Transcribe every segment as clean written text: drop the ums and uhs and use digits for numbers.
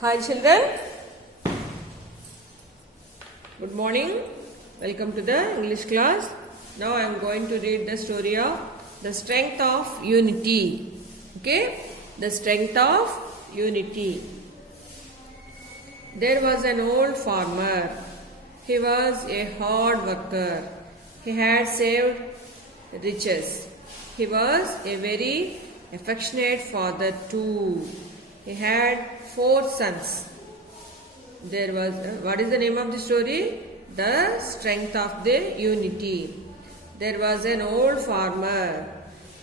Hi children, good morning. Welcome to the English class. Now I am going to read the story of the strength of unity. Okay, the strength of unity. There was an old farmer. He was a hard worker. He had saved riches. He was a very affectionate father too. He had 4 sons. There was, what is the name of the story? The strength of the unity. There was an old farmer.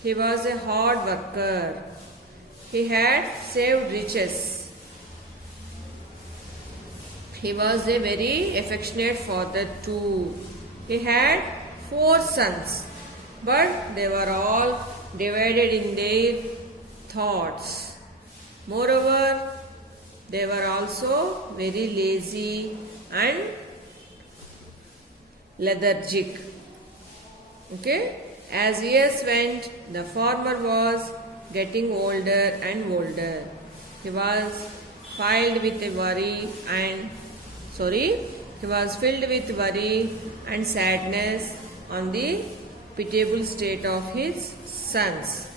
He was a hard worker. He had saved riches. He was a very affectionate father too. He had 4 sons, but they were all divided in their thoughts. Moreover, they were also very lazy and lethargic. Okay? As years went, the farmer was getting older and older. He was filled with worry and sadness on the pitiable state of his sons.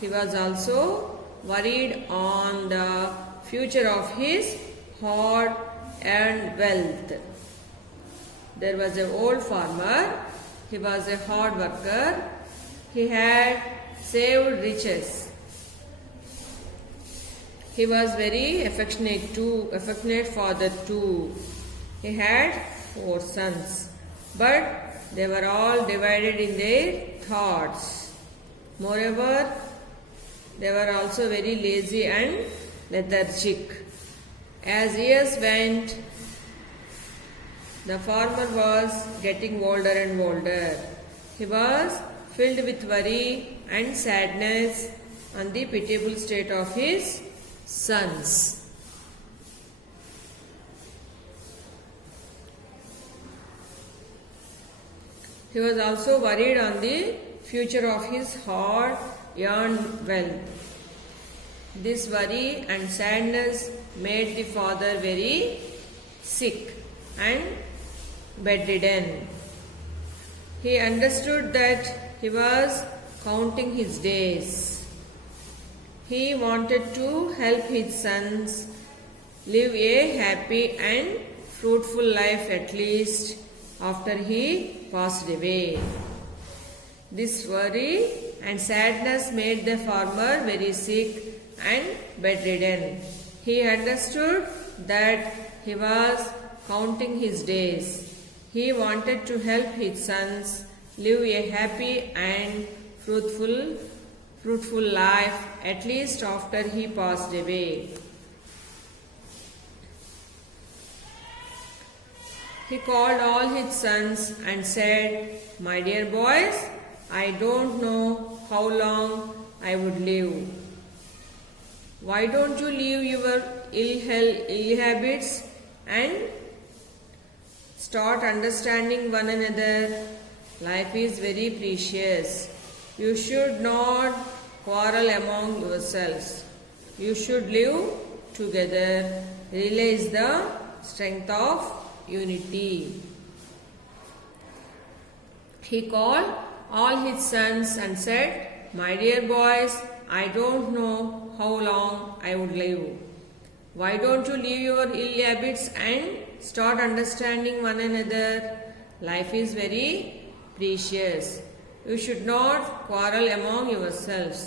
He was also worried on the future of his hoard and wealth. There was an old farmer. He was a hard worker. He had saved riches. He was very affectionate father too. He had 4 sons, but they were all divided in their thoughts. Moreover, they were also very lazy and lethargic. As years went, the farmer was getting older and older. He was filled with worry and sadness on the pitiable state of his sons. He was also worried on the future of his hard-earned wealth. This worry and sadness made the father very sick and bedridden. He understood that he was counting his days. He wanted to help his sons live a happy and fruitful life at least after he passed away. This worry and sadness made the farmer very sick and bedridden. He understood that he was counting his days. He wanted to help his sons live a happy and fruitful life at least after he passed away. He called all his sons and said, "My dear boys, I don't know how long I would live. Why don't you leave your ill habits and start understanding one another? Life is very precious. You should not quarrel among yourselves. You should live together. Realize the strength of unity." He called all his sons and said, "My dear boys, I don't know how long I would live. Why don't you leave your ill habits and start understanding one another? Life is very precious. You should not quarrel among yourselves.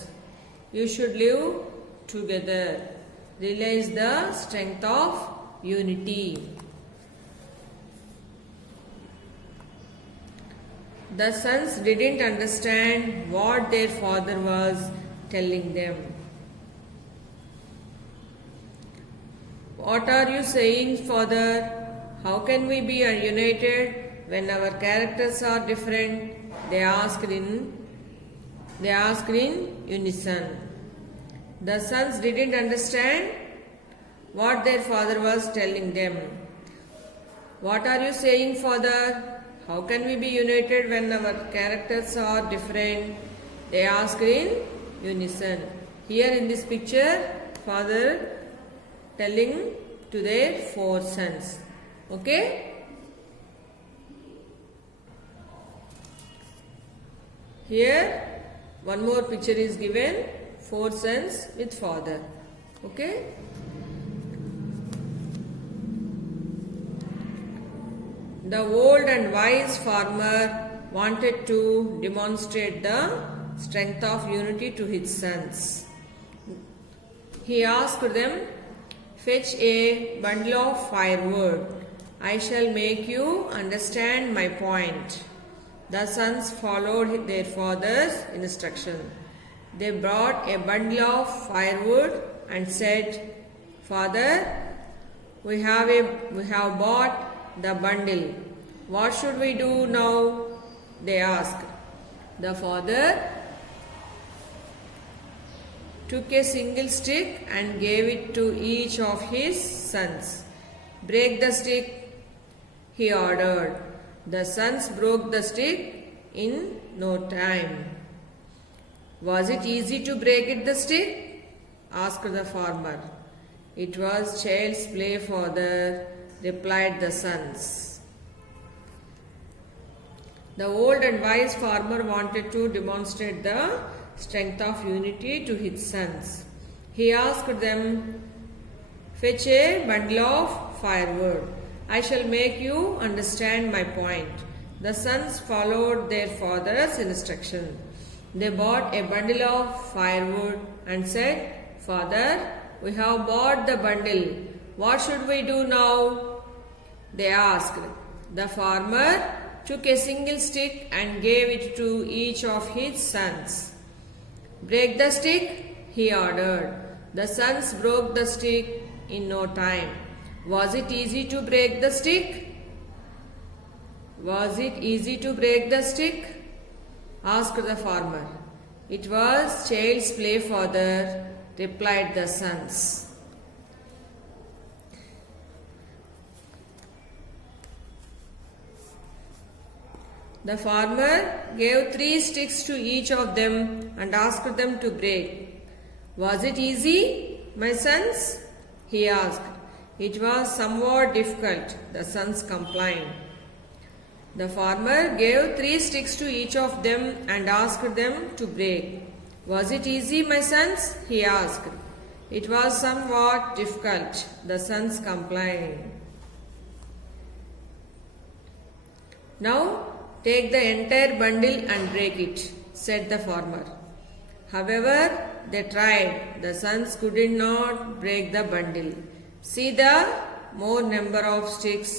You should live together. Realize the strength of unity." The sons didn't understand what their father was telling them. "What are you saying, father? How can we be united when our characters are different?" They asked in unison. The sons didn't understand what their father was telling them. "What are you saying, father? How can we be united when our characters are different?" They asked in unison. Here in this picture, father telling to their 4 sons. Okay? Here one more picture is given, 4 sons with father. Okay? The old and wise farmer wanted to demonstrate the strength of unity to his sons. He asked them, "Fetch a bundle of firewood. I shall make you understand my point." The sons followed their father's instruction. They brought a bundle of firewood and said, "Father, we have bought the bundle. What should we do now?" they asked. The father took a single stick and gave it to each of his sons. "Break the stick," he ordered. The sons broke the stick in no time. "Was it easy to break the stick?" asked the farmer. "It was child's play, father," replied the sons. The old and wise farmer wanted to demonstrate the strength of unity to his sons. He asked them, "Fetch a bundle of firewood. I shall make you understand my point." The sons followed their father's instruction. They bought a bundle of firewood and said, "Father, we have bought the bundle. What should we do now?" they asked. The farmer took a single stick and gave it to each of his sons. "Break the stick," he ordered. The sons broke the stick in no time. "Was it easy to break the stick?" "Was it easy to break the stick?" asked the farmer. "It was child's play, father," replied the sons. The farmer gave 3 sticks to each of them and asked them to break. "Was it easy, my sons?" he asked. "It was somewhat difficult," the sons complained. The farmer gave 3 sticks to each of them and asked them to break. "Was it easy, my sons?" he asked. "It was somewhat difficult," the sons complained. "Now take the entire bundle and break it," said the farmer. However, they tried. The sons could not break the bundle. See, the more number of sticks,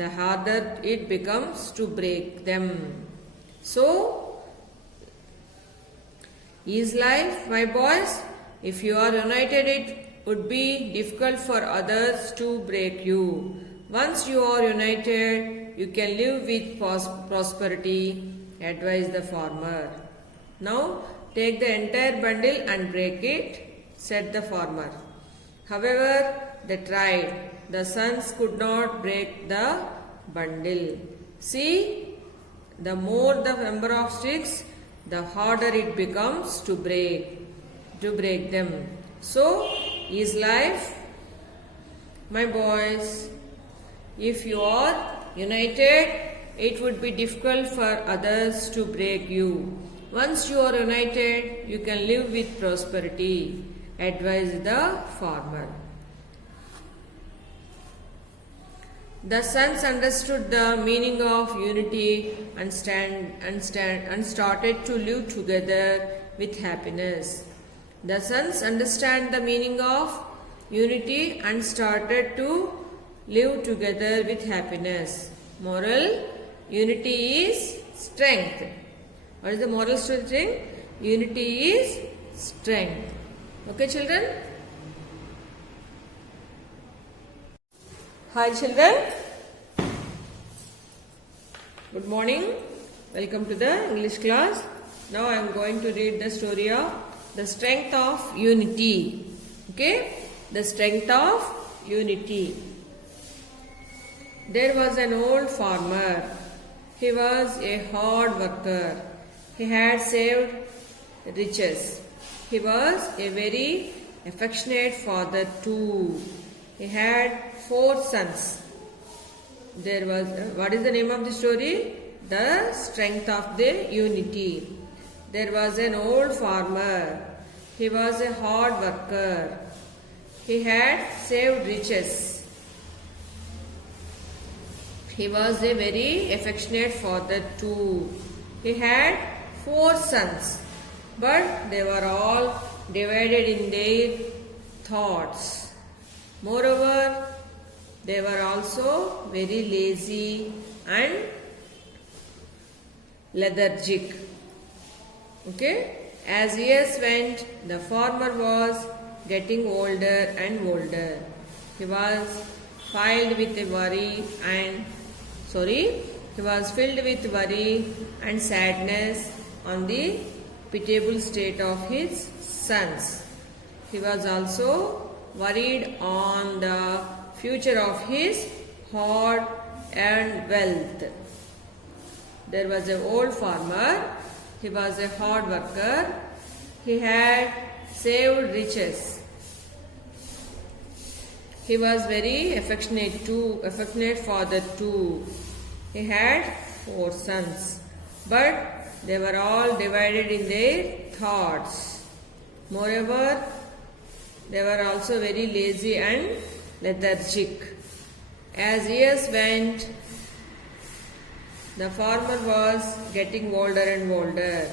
the harder it becomes to break them. So is life, my boys. If you are united, it would be difficult for others to break you. Once you are united, you can live with prosperity, advised the farmer. "Now take the entire bundle and break it," said the farmer. However, they tried. The sons could not break the bundle. See, the more the number of sticks, the harder it becomes to break them. So is life, my boys. If you are united, it would be difficult for others to break you. Once you are united, you can live with prosperity, advised the farmer. The sons understood the meaning of unity and started to live together with happiness. The sons understand the meaning of unity and started to live together with happiness. Moral: unity is strength. What is the moral strength? Unity is strength. Okay, children? Hi, children. Good morning. Welcome to the English class. Now I am going to read the story of the strength of unity. Okay? The strength of unity. There was an old farmer. He was a hard worker. He had saved riches. He was a very affectionate father too. he had 4 sons. There was, what is the name of the story? The Strength of the Unity. There was an old farmer. He was a hard worker. He had saved riches. He was a very affectionate father too. He had 4 sons, but they were all divided in their thoughts. Moreover, they were also very lazy and lethargic. Okay? As years went, the farmer was getting older and older. He was filled with worry and sadness on the pitiable state of his sons. He was also worried on the future of his hard-earned wealth. There was an old farmer. He was a hard worker. He had saved riches. He was very affectionate father too. He had 4 sons, but they were all divided in their thoughts. Moreover, they were also very lazy and lethargic. As years went, the farmer was getting older and older.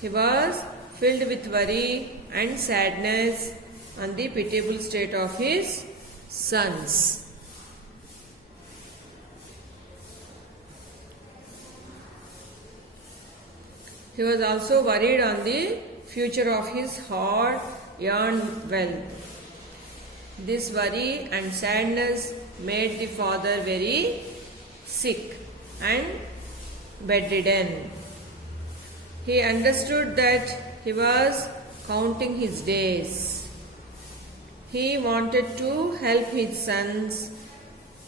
He was filled with worry and sadness on the pitiable state of his sons. He was also worried on the future of his hard-earned wealth. This worry and sadness made the father very sick and bedridden. He understood that he was counting his days. He wanted to help his sons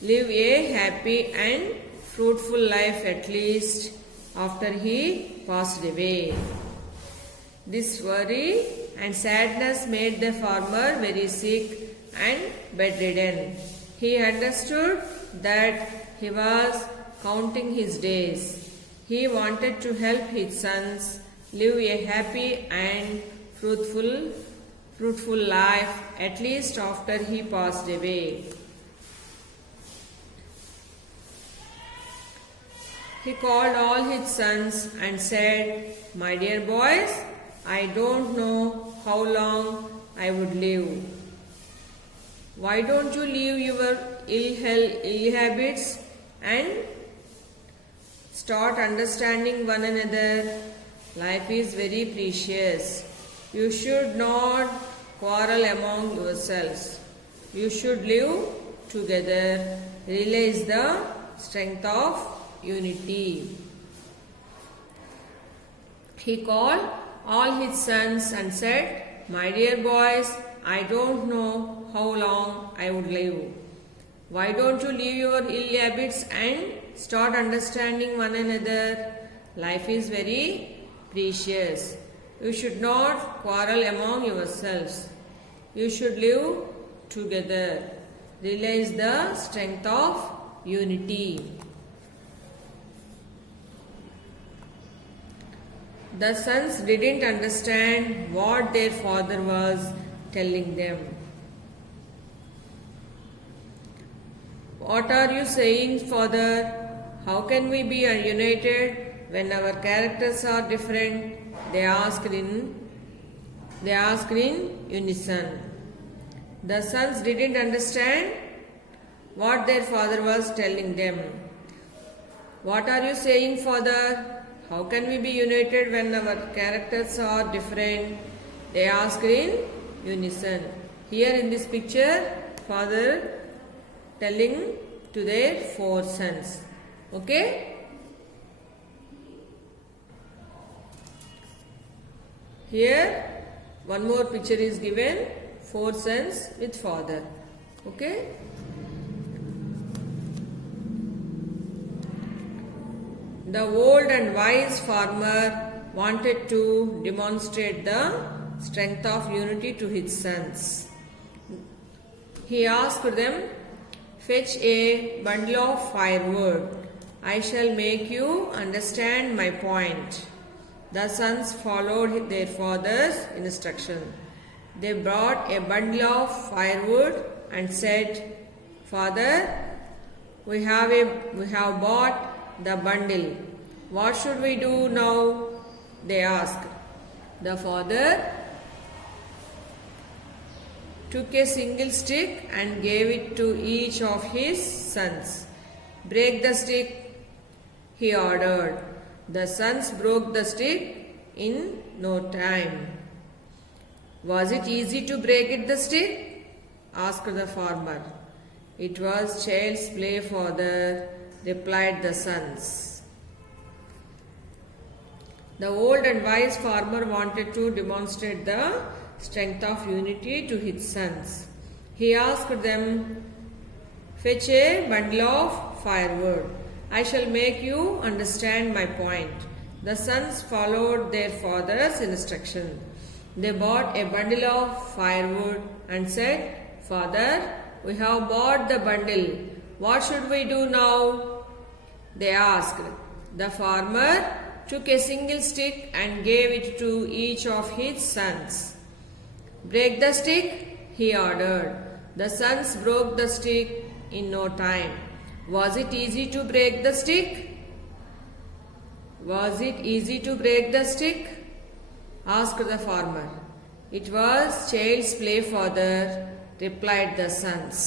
live a happy and fruitful life at least after he passed away. This worry and sadness made the farmer very sick and bedridden. He understood that he was counting his days. He wanted to help his sons live a happy and fruitful life at least after he passed away. He called all his sons and said, "My dear boys, I don't know how long I would live. Why don't you leave your ill habits and start understanding one another? Life is very precious. You should not quarrel among yourselves. You should live together. Realize the strength of unity." He called all his sons and said, "My dear boys, I don't know how long I would live. Why don't you leave your ill habits and start understanding one another? Life is very precious. You should not quarrel among yourselves. You should live together. Realize the strength of unity." The sons didn't understand what their father was telling them. "What are you saying, father? How can we be united when our characters are different?" They asked in unison. The sons didn't understand what their father was telling them. "What are you saying, father? How can we be united when our characters are different?" They asked in unison. Here in this picture, father telling to their 4 sons. Okay? Here one more picture is given, 4 sons with father. Okay? The old and wise farmer wanted to demonstrate the strength of unity to his sons. He asked them, "Fetch a bundle of firewood. I shall make you understand my point." The sons followed their father's instruction. They brought a bundle of firewood and said, "Father, we have bought the bundle. What should we do now?" they asked. The father took a single stick and gave it to each of his sons. "Break the stick," he ordered. The sons broke the stick in no time. "Was it easy to break the stick?" asked the farmer. "It was child's play, father," replied the sons. The old and wise farmer wanted to demonstrate the strength of unity to his sons. He asked them, "Fetch a bundle of firewood. I shall make you understand my point." The sons followed their father's instruction. They bought a bundle of firewood and said, "Father, we have bought the bundle. What should we do now?" they asked. The farmer took a single stick and gave it to each of his sons. "Break the stick," he ordered. The sons broke the stick in no time. "Was it easy to break the stick?" "Was it easy to break the stick?" asked the farmer. "It was child's play, father," replied the sons.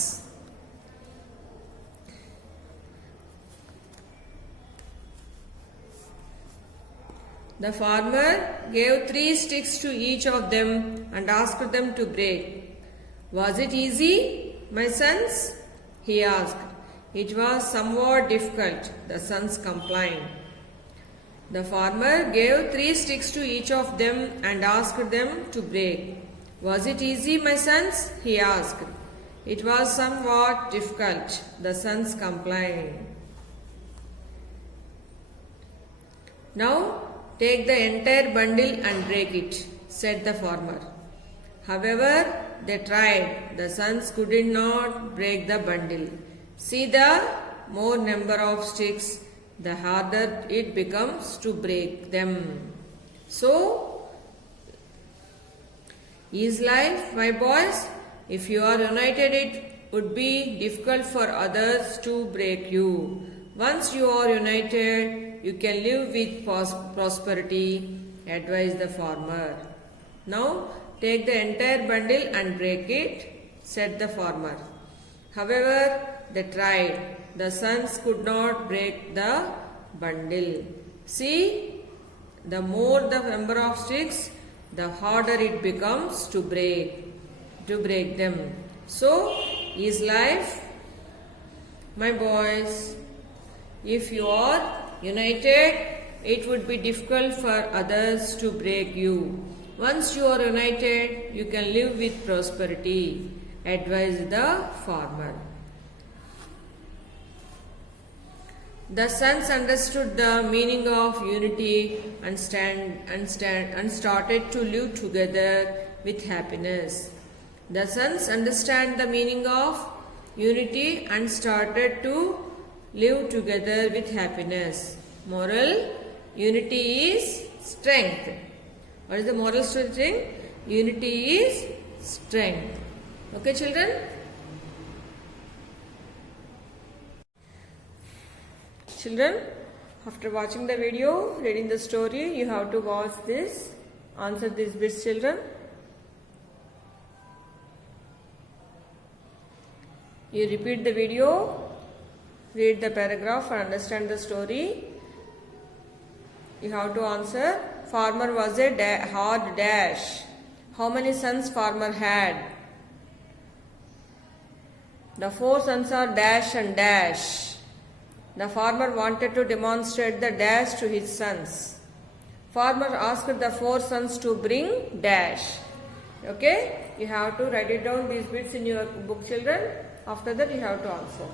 The farmer gave 3 sticks to each of them and asked them to break. "Was it easy, my sons?" he asked. "It was somewhat difficult," the sons complained. The farmer gave 3 sticks to each of them and asked them to break. "Was it easy, my sons?" he asked. "It was somewhat difficult," the sons complained. "Now take the entire bundle and break it," said the farmer. However, they tried. The sons could not break the bundle. See, the more number of sticks, the harder it becomes to break them. So is life, my boys. If you are united, it would be difficult for others to break you. Once you are united, you can live with prosperity, advised the farmer. "Now take the entire bundle and break it," said the farmer. However, they tried. The sons could not break the bundle. See, the more the number of sticks, the harder it becomes to break them. So is life, my boys. If you are united, it would be difficult for others to break you. Once you are united, you can live with prosperity, advised the farmer. The sons understood the meaning of unity and started to live together with happiness. The sons understand the meaning of unity and started to live together with happiness. Moral: unity is strength. What is the moral strength? Unity is strength. Okay, children? Children, after watching the video, reading the story, you have to watch this. Answer these bits, children. You repeat the video, read the paragraph and understand the story. You have to answer. Farmer was a hard dash. How many sons farmer had? The 4 sons are dash and dash. The farmer wanted to demonstrate the dash to his sons. Farmer asked the 4 sons to bring dash. Okay? You have to write it down, these bits in your book, children. After that, you have to answer.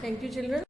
Thank you, children.